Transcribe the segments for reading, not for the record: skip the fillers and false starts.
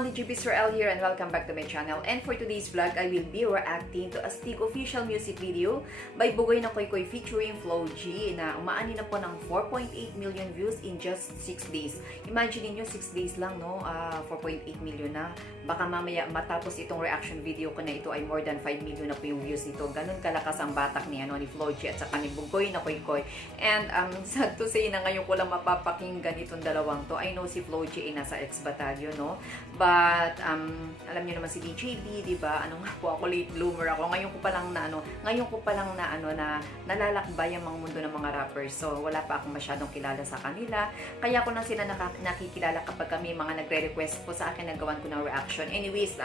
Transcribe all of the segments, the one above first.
everyone, DJB Israel here and welcome back to my channel. And for today's vlog, I will be reacting to Astig official music video by Bugoy na Koy Koy featuring Flo G na umaani na po ng 4.8 million views in just 6 days. Imagine niyo 6 days lang, no? 4.8 million na. Baka mamaya matapos itong reaction video ko na ito ay more than 5 million na po yung views nito. Ganun kalakas ang batak ni Flo G at saka ni Bugoy na Koy Koy. And sad to say na ngayon ko lang mapapakinggan itong dalawang to. I know si Flo G ay nasa ex-batalyon, no? But alam niyo naman si DJB, 'di ba? Ano nga po, ako late bloomer ako. Ngayon ko pa lang na nalalakbay ang mga mundo ng mga rappers. So wala pa akong masyadong kilala sa kanila. Kaya ko lang sila nakikilala kapag kami mga nagre-request po sa akin na gawan ko ng reaction. Anyways,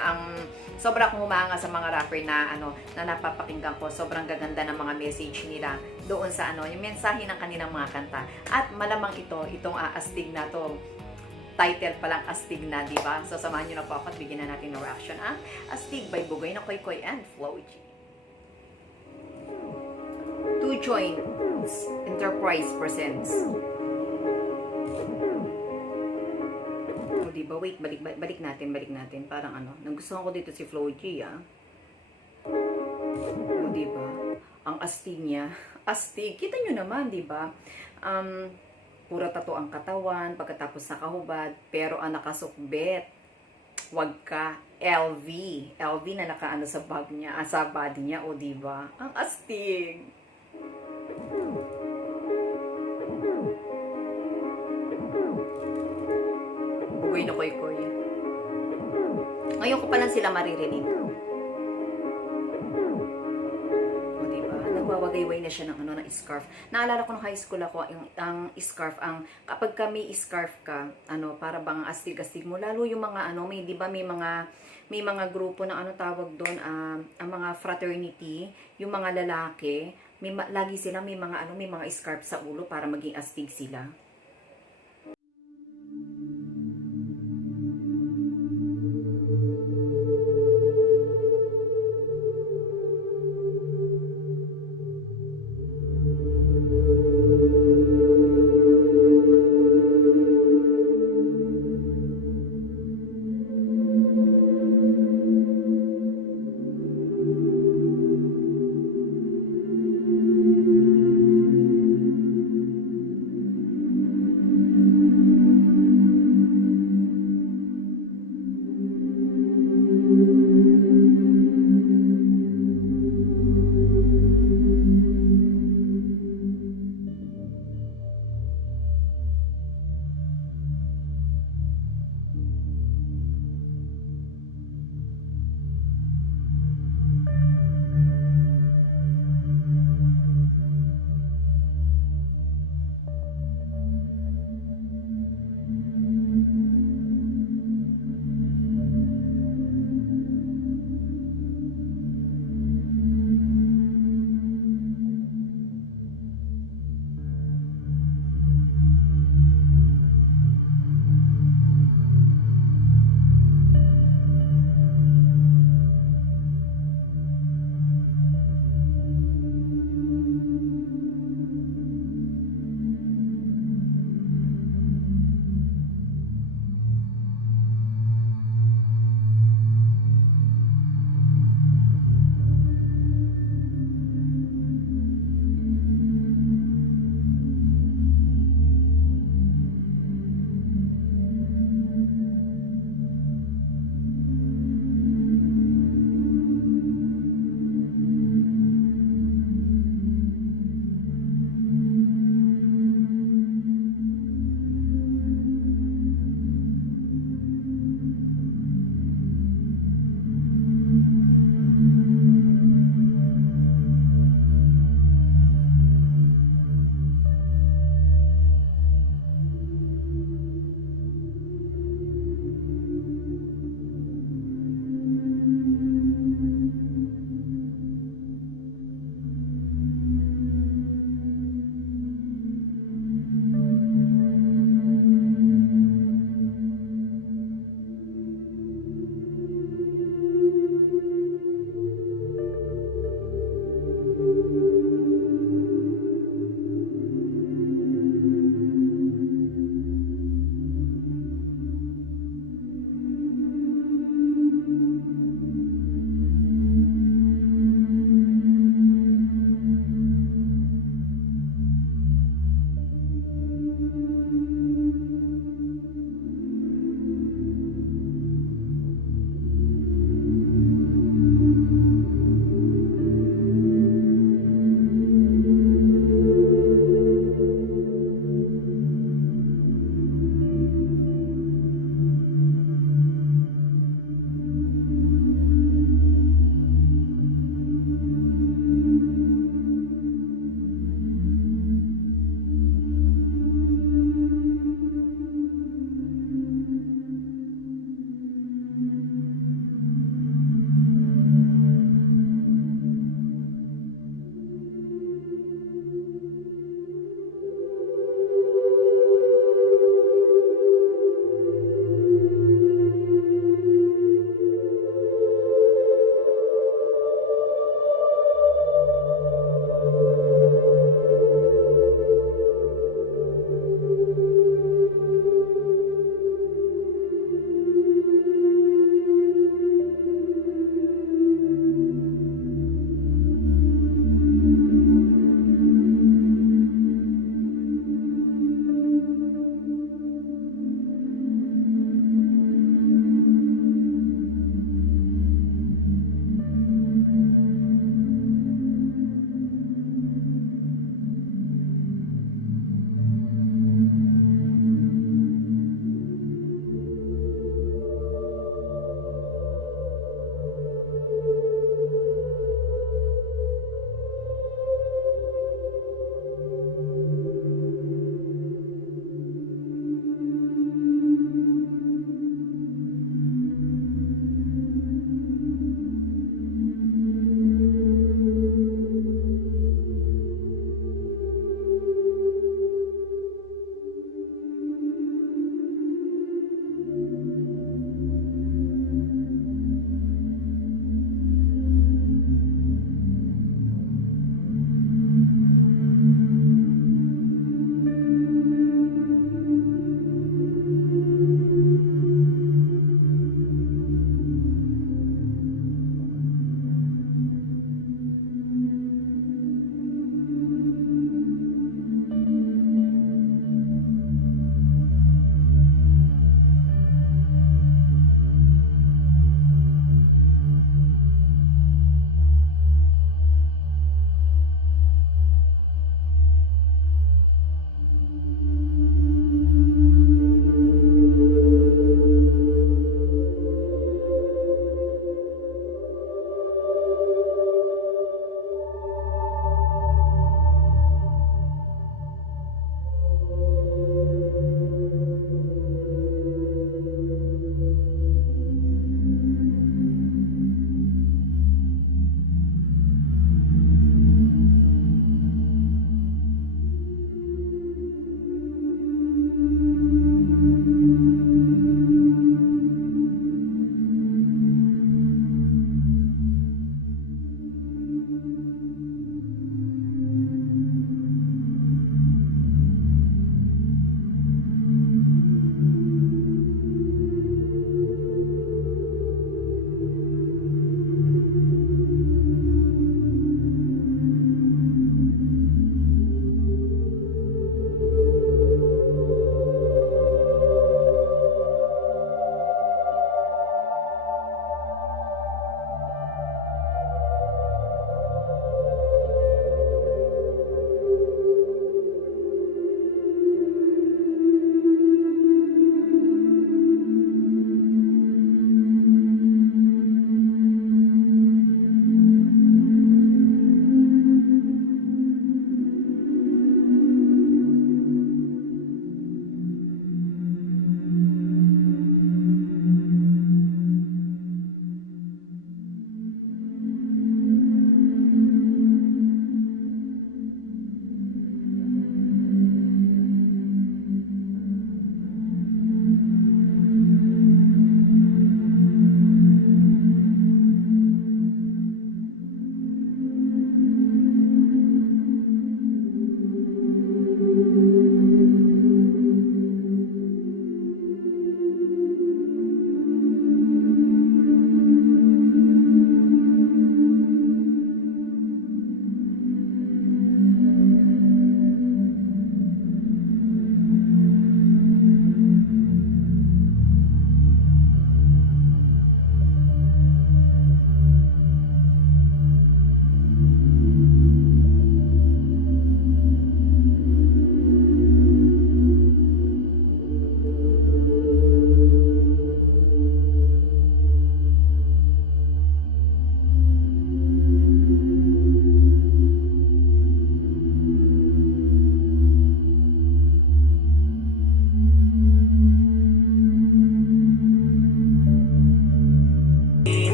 sobra akong humanga sa mga rapper na na napapakinggan ko. Sobrang gaganda ng mga message nila doon sa yung mensahe ng kanilang mga kanta. At malamang itong Astig na to. Title pa lang Astig na, di ba? So samahan niyo na po ako at bigyan na natin ng reaction. Astig by Bugoy na Koy Koy and Flo G. Two Joints Enterprise presents. Di ba? Wait, balik natin. Parang nagustuhan ko dito si Flo G, di ba? Ang astig niya. Astig. Kita nyo naman, di ba? Pura tato ang katawan, pagkatapos nakahubad, pero ang nakasukbet, wag ka, LV. LV na nakaano sa bag niya, sa body niya, o di ba? Ang astig. Bugoy na Koy Koy. Ngayon ko pa lang sila maririnig. Nagwawagayway na siya ng scarf. Naalala ko nung high school ako, ang scarf, kapag ka may scarf ka, para bang astig-astig mo, lalo yung mga di ba may mga grupo na tawag doon, ang mga fraternity, yung mga lalaki, lagi sila may mga scarf sa ulo para maging astig sila.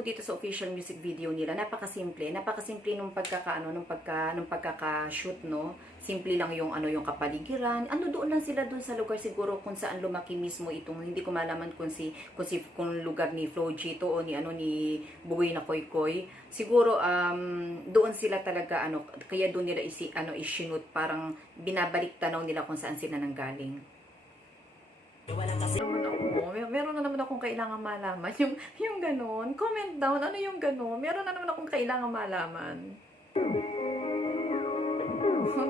ko dito sa official music video nila, napakasimple nung pagkaka-shoot, no. Simple lang yung yung kapaligiran. Doon lang sila doon sa lugar siguro kung saan lumaki mismo itong, hindi ko malaman kung lugar ni Flo G to o ni Bugoy na Koy Koy. Siguro doon sila talaga kaya doon nila isinut, parang binabalik tanaw nila kung saan sila nanggaling. Meron na naman akong kailangan malaman. Yung ganon. Comment down, ano yung ganon? Meron na naman akong kailangan malaman.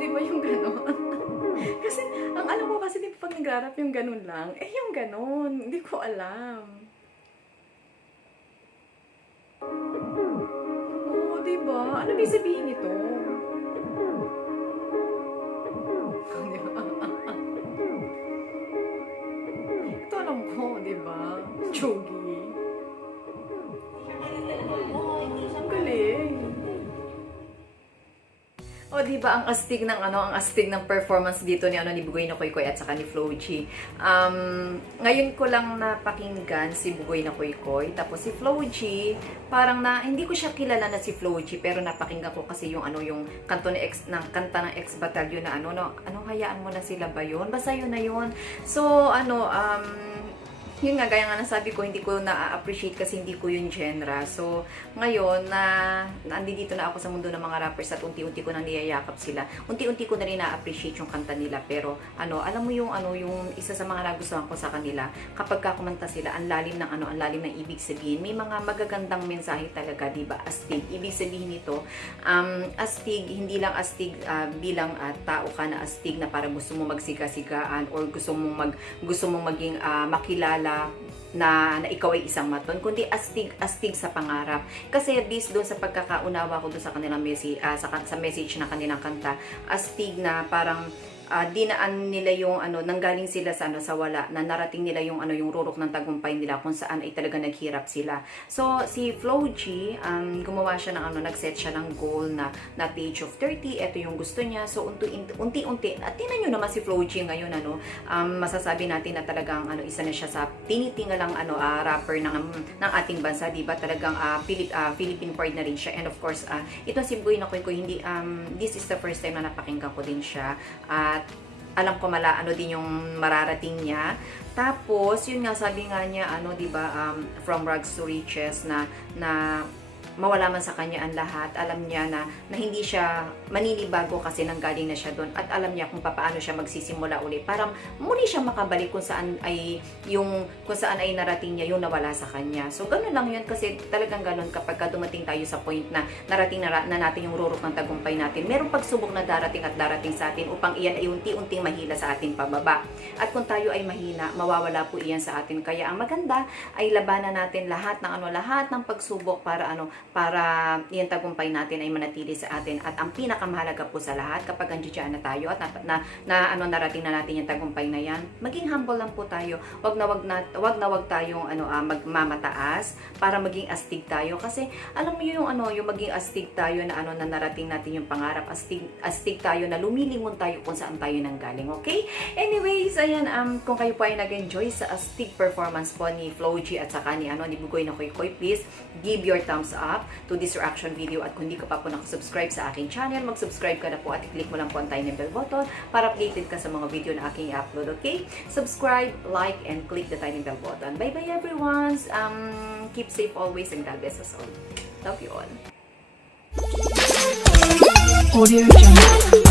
Di ba yung ganon? Kasi, ang alam ko kasi di pag nag-arap yung ganon lang. Yung ganon. Hindi ko alam. Oo, di ba? Ano ibig sabihin nito? Di ba? Chogi. Ang galing. O, di ba ang astig ng performance dito ni Bugoy na Koy Koy at saka ni Flo G. Ngayon ko lang napakinggan si Bugoy na Koy Koy, tapos si Flo G, parang hindi ko siya kilala na si Flo G, pero napakinggan ko kasi yung kanta ng X Battalion na hayaan mo na sila ba yun? Basta yun na yun. So, yun nga, gaya nga nasabi ko, hindi ko na-appreciate kasi hindi ko yung genre. So, ngayon, nandito na ako sa mundo ng mga rappers at unti-unti ko nang niyayakap sila. Unti-unti ko na rin na-appreciate yung kanta nila. Pero, alam mo yung isa sa mga nagustuhan ko sa kanila, kapag kumanta sila, ang lalim ng ibig sabihin. May mga magagandang mensahe talaga, diba? Astig. Ibig sabihin nito, astig, hindi lang astig bilang tao ka na astig na para gusto mo magsiga-sigaan or gusto mong maging makilala na ikaw ay isang maton, kundi astig sa pangarap. Kasi based doon sa pagkakaunawa ko doon sa kanilang message, sa message na kanilang kanta, astig na parang dinaan nila yung nanggaling sila sa wala, na narating nila yung yung rurok ng tagumpay nila kung saan ay talaga naghirap sila. So si Flo G, gumawa siya ng nag-set siya ng goal na at the age of 30, ito yung gusto niya. So unti-unti at tingnan niyo naman si Flo G ngayon masasabi natin na talagang isa na siya sa tinitingalang rapper ng ating bansa, di ba? Talagang Philippine part na rin siya. And of course, itong si Bugoy na Koy Koy, hindi this is the first time na napakinggan ko din siya. At alam ko din yung mararating niya. Tapos, yun nga, sabi nga niya, di ba, from rags to riches, na mawala man sa kanya ang lahat. Alam niya na hindi siya maninibago kasi nanggaling na siya doon, at alam niya kung paano siya magsisimula uli. Parang muli siya makabalik kung saan ay narating niya yung nawala sa kanya. So, ganoon lang yun, kasi talagang ganoon kapag dumating tayo sa point na narating na natin yung rurok ng tagumpay natin. Merong pagsubok na darating sa atin upang iyan ay unti-unting mahila sa ating pababa. At kung tayo ay mahina, mawawala po iyan sa atin. Kaya ang maganda ay labanan natin lahat ng pagsubok para yung tagumpay natin ay manatili sa atin. At ang pinakamahalaga po sa lahat, kapag andiyan na tayo at narating na natin yung tagumpay na yan, maging humble lang po tayo. Wag na wag tayong magmamataas para maging astig tayo. Kasi alam mo yung maging astig tayo na na narating natin yung pangarap, astig tayo na lumilingon tayo kung saan tayo nanggaling. Okay? Anyways, ayan, kung kayo po ay nag-enjoy sa astig performance po ni Flo G at saka ni Bugoy na Koy Koy, please give your thumbs up to this reaction video. At kung hindi ka pa po nakasubscribe sa aking channel, mag-subscribe ka na po at i-click mo lang po ang tiny bell button para updated ka sa mga video na aking i-upload. Okay? Subscribe, like, and click the tiny bell button. Bye-bye everyone! Keep safe always and God bless us all. Love you all. Audio Jungle.